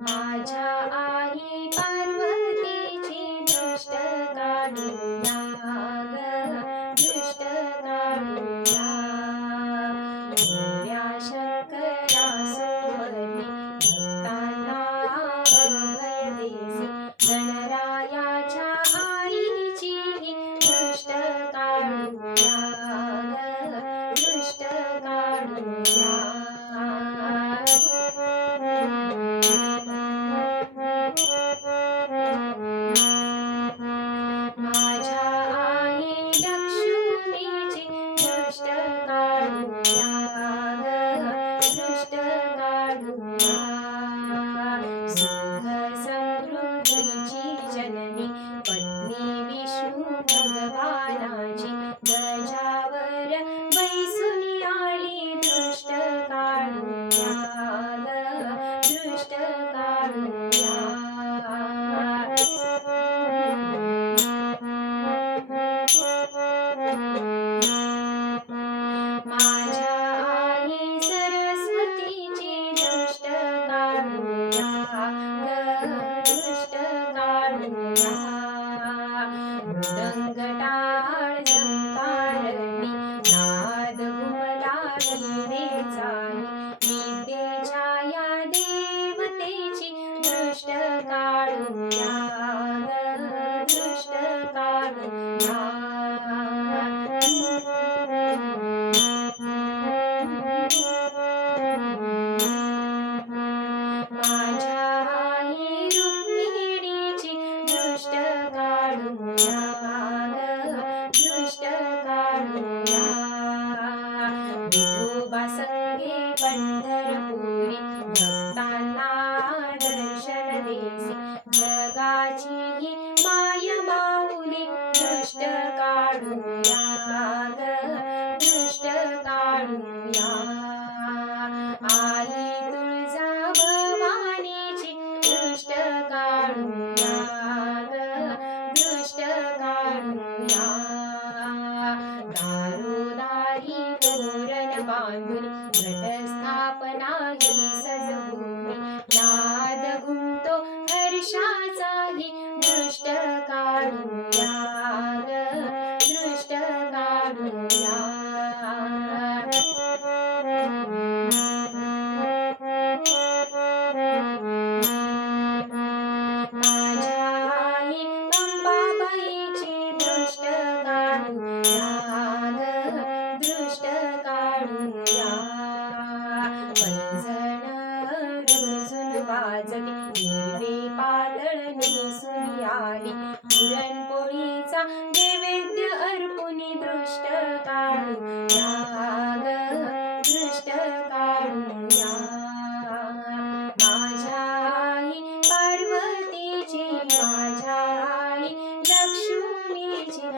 माझ्या आई पार्वतीची दृष्ट काढूया दृष्ट काढूया गोव्या शंकरा सोहनी भक्तांना अभय देसी गणरायाच्या आईची दृष्ट काढूया दृष्ट काढूया माझ्या आई लक्ष्मीची दृष्ट काढूया दृष्ट काढूया सुख समृद्धीची जननी पत्नी विष्णू भगवानाची गजावर बैसून आली दृष्ट काढूया दृष्ट काढूया माझ्या आई सरस्वतीची दृष्ट काढूया दृष्ट काढूया मृदंग टाळ झंकारणी नाद घुमला विदेचानी विद्येच्या या देवतेची दृष्ट काढूया दृष्ट काढूया माझ्या आई रुक्मिणीची दृष्ट काढूया दृष्ट काढूया विठोबा संगे पंढरपुरी भक्तांना दर्शन देसी जगाची ही माय माऊली दृष्ट काढूया दृष्ट काढूया आई तुळजा भवानीची दृष्ट काढूया दृष्ट काढूया दारोदारी तोरण बांधून घटस्थापना ही सजवून नाद घुमतो हर्षाचाही दृष्ट काढूया दृष्ट काढूया माझ्या आई अंबाबाईची दृष्ट काढूया दृष्ट काढूया पैंजण रुजून वाजली हिरवे पातळ नेसून आली पुरणपोळीचा नैवेद्य अर्पुनी दृष्ट काढूया दृष्ट काढूया माझ्या आई पार्वतीची माझ्या आई लक्ष्मीची